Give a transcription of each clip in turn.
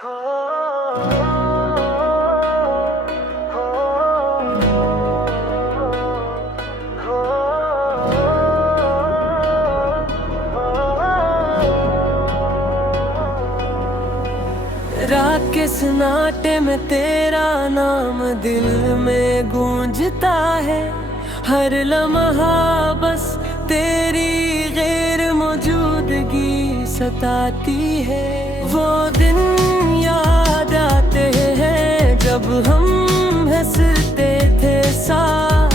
रात के सन्नाटे में तेरा नाम दिल में गूंजता है। हर लम्हा बस तेरी गैर मौजूदगी सताती है। वो दिन याद आते हैं जब हम हंसते थे साथ।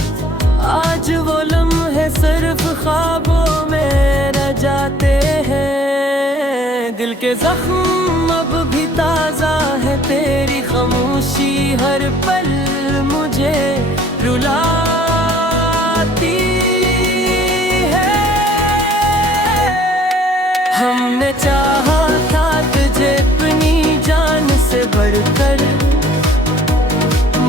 आज वो लम्हे सिर्फ ख्वाबों में रह जाते हैं। दिल के जख्म अब भी ताजा है, तेरी खामोशी हर पल मुझे रुलाती है। हमने चाहा था तुझे अपनी जान से बढ़कर,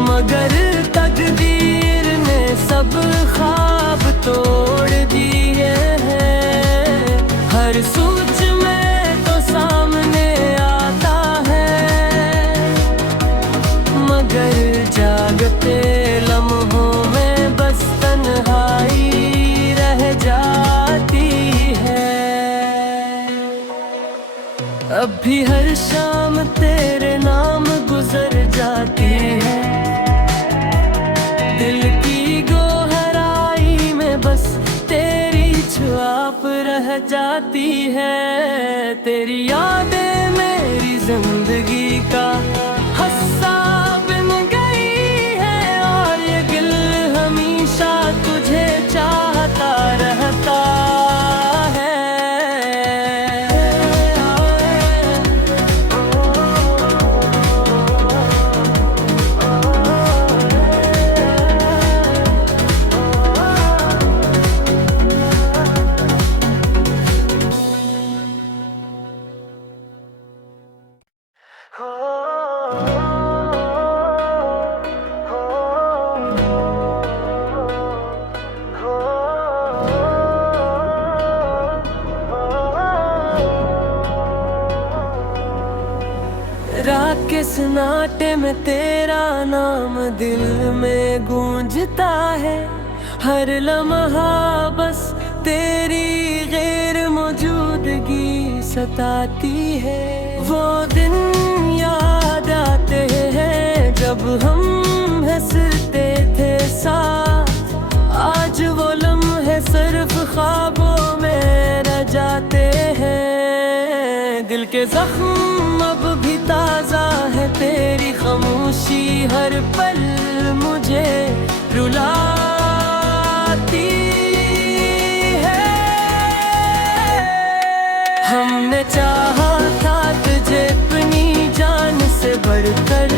मगर तकदीर ने सब ख्वाब तोड़ दिए हैं। हर सोच में तो सामने आता है, मगर जागते लम्हों में बस तन्हाई रह जाती है। अब भी हर शाम तेरे नाम गुजर जाती है। दिल की गोहराई में बस तेरी छुआप रह जाती है। तेरी यादें मेरी जिंदगी का हिस्सा बन गई है, और ये दिल हमेशा तुझे चाहता रहता है। रात के सन्नाटे में तेरा नाम दिल में गूंजता है। हर लम्हा बस तेरी गैर मौजूदगी सताती है। वो दिन याद आते हैं जब हम हंसते थे साथ। आज वो लम्हे सिर्फ ख्वाबों में रह जाते हैं। दिल के जख्म अब भी ताजा है, तेरी खामोशी हर पल मुझे रुलाती है। हमने चाहा था तुझे अपनी जान से बढ़कर,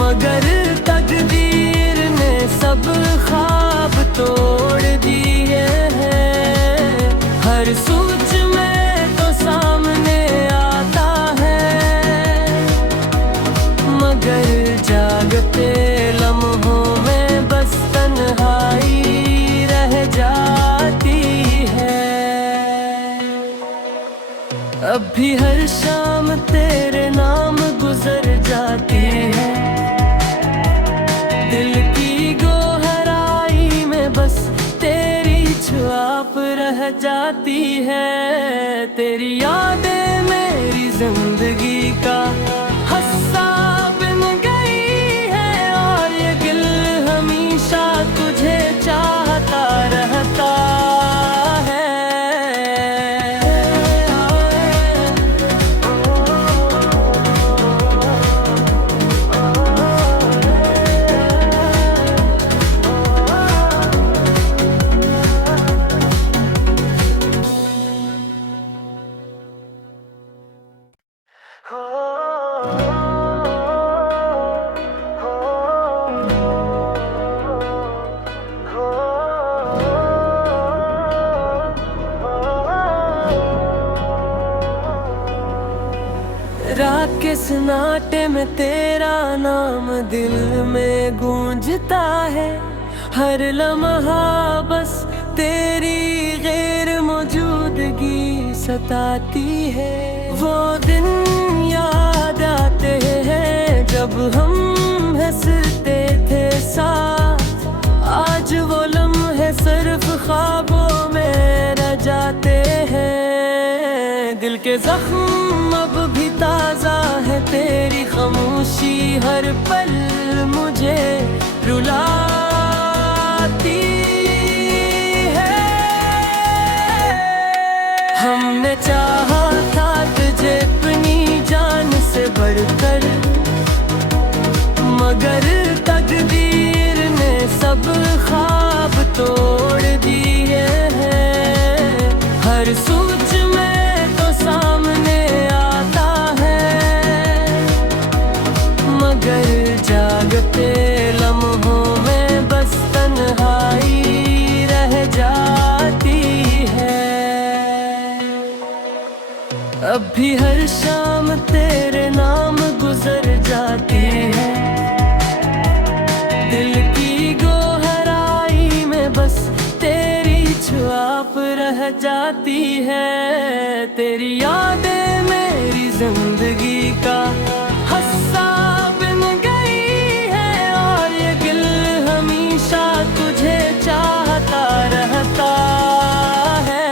मगर तकदीर ने सब ख्वाब तोड़ दिए हैं। हर सोच में तो सामने आता है, मगर जागते लम्हों में बस तन्हाई रह जाती है। अब भी हर शाम तेरे नाम गुजर जाती है। दिल की गोहराई में बस तेरी छुआप रह जाती है। तेरी यादें मेरी जिंदगी का हिस्सा बन गई है, और ये दिल हमेशा तुझे चाहता रहता है। रात के सन्नाटे में तेरा नाम दिल में गूंजता है। हर लम्हा बस तेरी गैर मौजूदगी सताती है। वो दिन सिर्फ ख्वाबों में रह जाते हैं। दिल के जख्म अब भी ताज़ा है, तेरी खामोशी हर पल मुझे रुलाती है। हमने चाहा था तुझे अपनी जान से बढ़कर, मगर तकदीर ने सब ख्वाब तोड़ दिए हैं। हर सोच में तो सामने आता है, मगर जागते लम्हों में बस तन्हाई रह जाती है। अब भी हर शाम तेरे नाम गुजर जाती है, दिल की गोहराई में बस तेरी छुआप रह जाती है। तेरी यादें मेरी जिंदगी का हिस्सा बन गई है, और ये दिल हमेशा तुझे चाहता रहता है।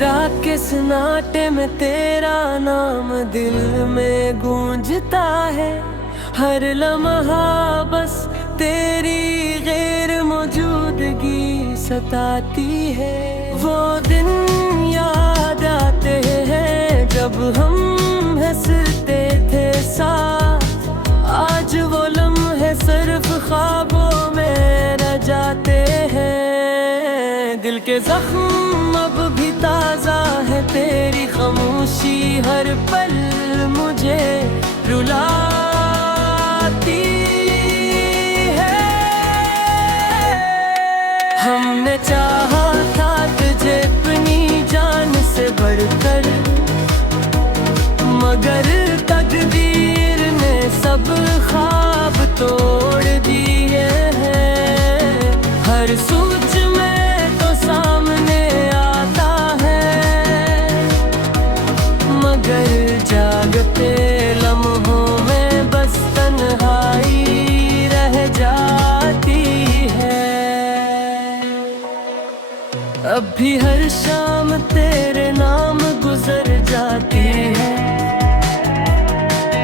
रात के सन्नाटे में तेरा नाम दिल में गूंजता है, हर लम्हा बस तेरी गैर मौजूदगी सताती है। वो दिन याद आते हैं जब हम हंसते थे साथ, आज वो लम्हे सिर्फ ख्वाबों में रह जाते हैं। दिल के जख्म अब भी ताज़ा है, तेरी खामोशी हर पल मुझे रुलाती है। हमने चाहा था तुझे अपनी जान से बढ़कर, मगर तकदीर ने सब ख्वाब तोड़ दिए हैं। हर सोच में तो सामने आता है, मगर जागते लम्हों में बस तन्हाई रह जाती है। अब भी हर शाम तेरे नाम गुजर जाती है,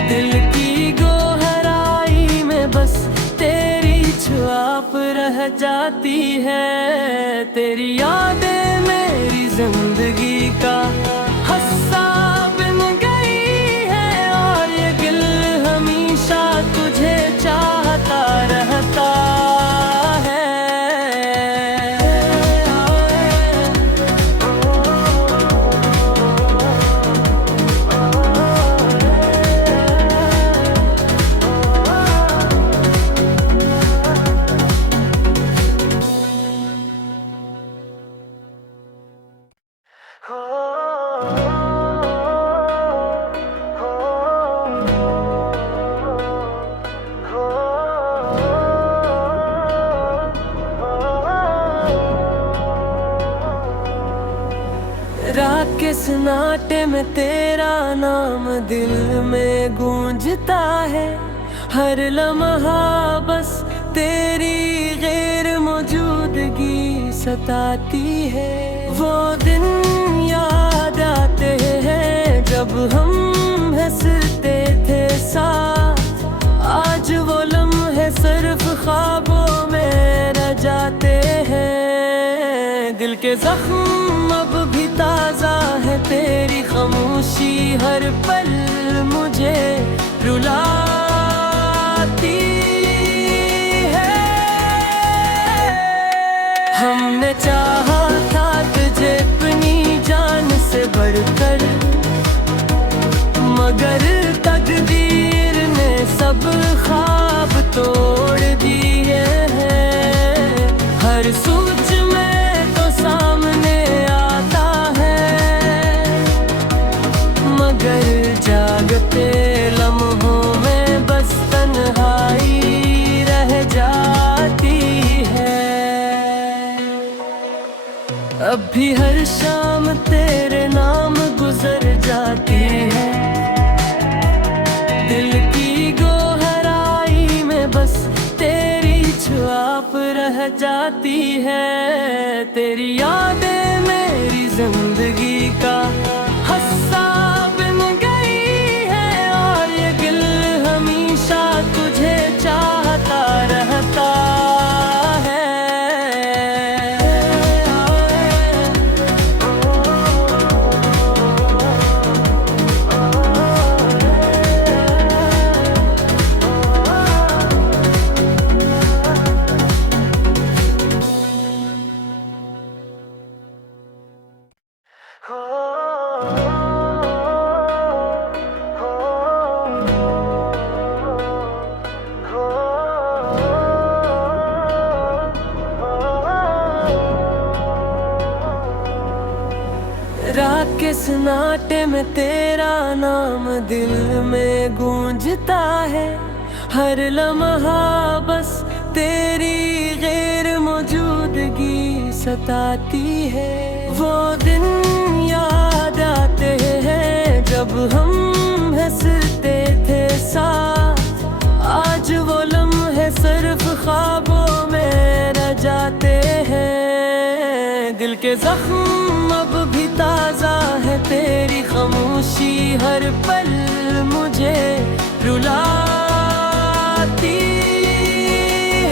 दिल की गोहराई में बस तेरी छुआप रह जाती है। तेरी यादें मेरी जिंदगी का हिस्सा बन गई है, और ये दिल हमेशा तुझे चाहता रहता है। रात के सन्नाटे में तेरा नाम दिल में गूंजता है, हर लम्हा बस तेरी गैर मौजूदगी सताती है। वो दिन याद आते हैं जब हम हंसते थे साथ, आज वो लम्हे सिर्फ ख्वाबों में रह जाते हैं। दिल के जख्म अब भी ताज़ा है, तेरी खामोशी हर पल मुझे रुलाती है। हमने चाहा था तुझे अपनी जान से बढ़कर, मगर तकदीर ने सब ख्वाब तोड़ भी हर शाम तेरे नाम गुजर जाती है। दिल की गोहराई में बस तेरी छुआप रह जाती है। तेरी यादें मेरी जिंदगी का हिस्सा बन गई है और ये दिल हमेशा तुझे चाहता रहता है। रात के सन्नाटे में तेरा नाम दिल में गूंजता है। हर लम्हा बस तेरी गैर मौजूदगी सताती है। वो दिन याद आते हैं जब हम हंसते थे साथ। आज वो लम्हे सिर्फ ख्वाबों में रह जाते हैं। दिल के जख्म अब भी ताजा है, तेरी खामोशी हर पल मुझे रुलाती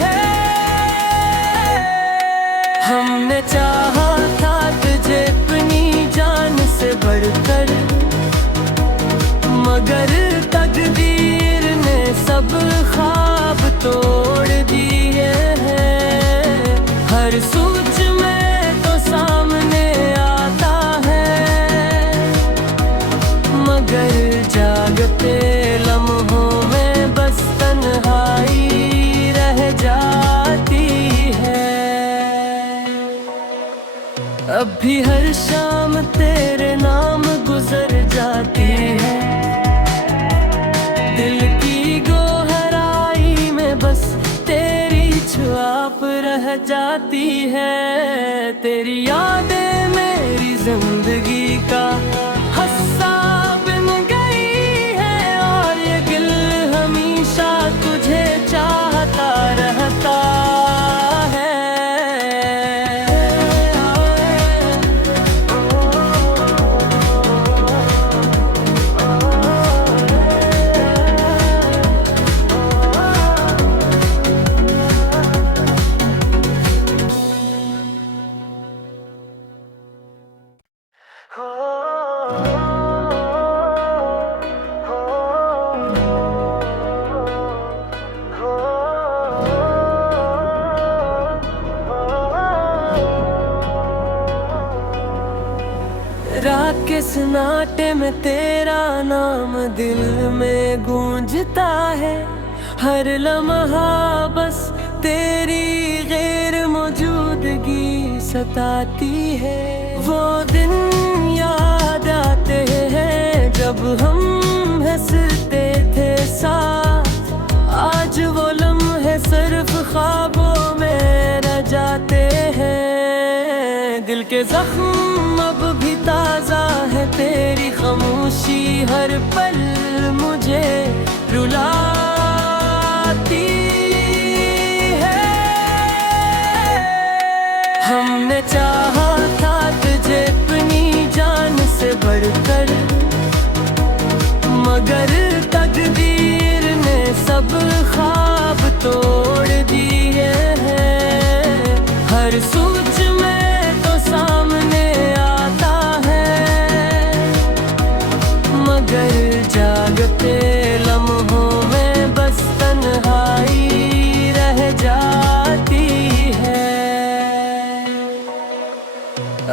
है। हमने चाहा था तुझे अपनी जान से बढ़कर, मगर तकदीर ने सब ख्वाब तोड़ दिए हैं। हर सोच में तो सामने आता है, मगर जागते लम्हों में बस तन्हाई रह जाती है। अब भी हर शाम तेरे नाम गुजर जाती है। दिल की गोहराई में बस तेरी छुआप रह जाती है। तेरी यादें मेरी जिंदगी का हिस्सा बन गई है और ये दिल हमेशा तुझे चाहता रहता है। रात के सन्नाटे में तेरा नाम दिल में गूंजता है। हर लम्हा बस तेरी गैर मौजूदगी सताती है। वो दिन याद आते हैं जब हम हंसते थे साथ। आज वो लम्हे सिर्फ ख्वाबों में रह जाते हैं। दिल के जख्म अब भी ताजा है, तेरी खामोशी हर पल मुझे रुलाती है। हमने चाहा था तुझे अपनी जान से बढ़कर, मगर तकदीर ने सब ख्वाब तोड़ दिए हैं। हर सोच में तो सामने आता है, मगर जागते लम्हों में बस तन्हाई रह जाती है।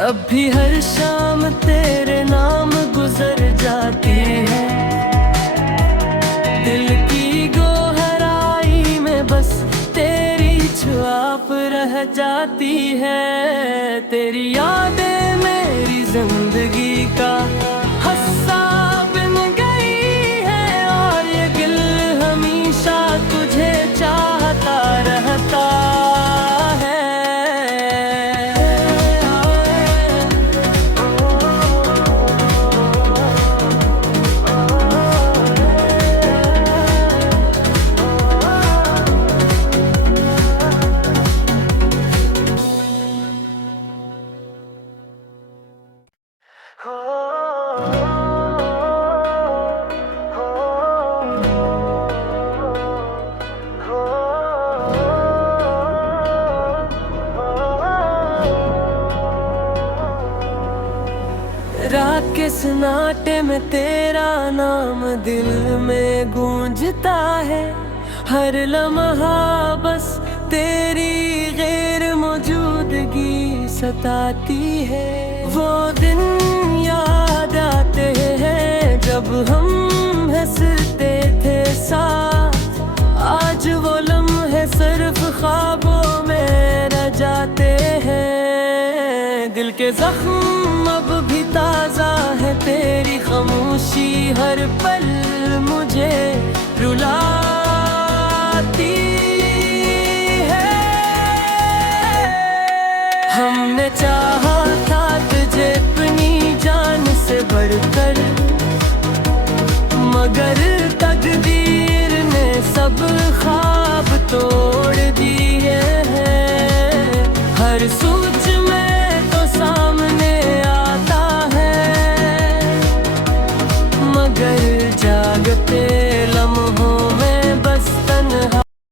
अब भी हर शाम तेरे नाम गुजर जाती है। दिल की गोहराई में बस तेरी छुआप रह जाती है। तेरी यादें मेरी जिंदगी का हिस्सा बन गई है और ये दिल हमेशा तुझे चाहता रहता है। रात के सन्नाटे में तेरा नाम दिल में गूंजता है। हर लम्हा बस तेरी गैर मौजूदगी सताती है। वो दिन याद आते हैं जब हम हंसते थे साथ। आज वो लम्हे सिर्फ ख्वाबों में रह जाते हैं। दिल के जख्म अब भी ताजा है, तेरी खामोशी हर पल मुझे रुलाती है। हमने चाहा था तुझे अपनी जान से बढ़कर, मगर तकदीर ने सब ख्वाब तोड़ दिए हैं। हर सोच में तो सामने आता है, मगर जागते लम्हों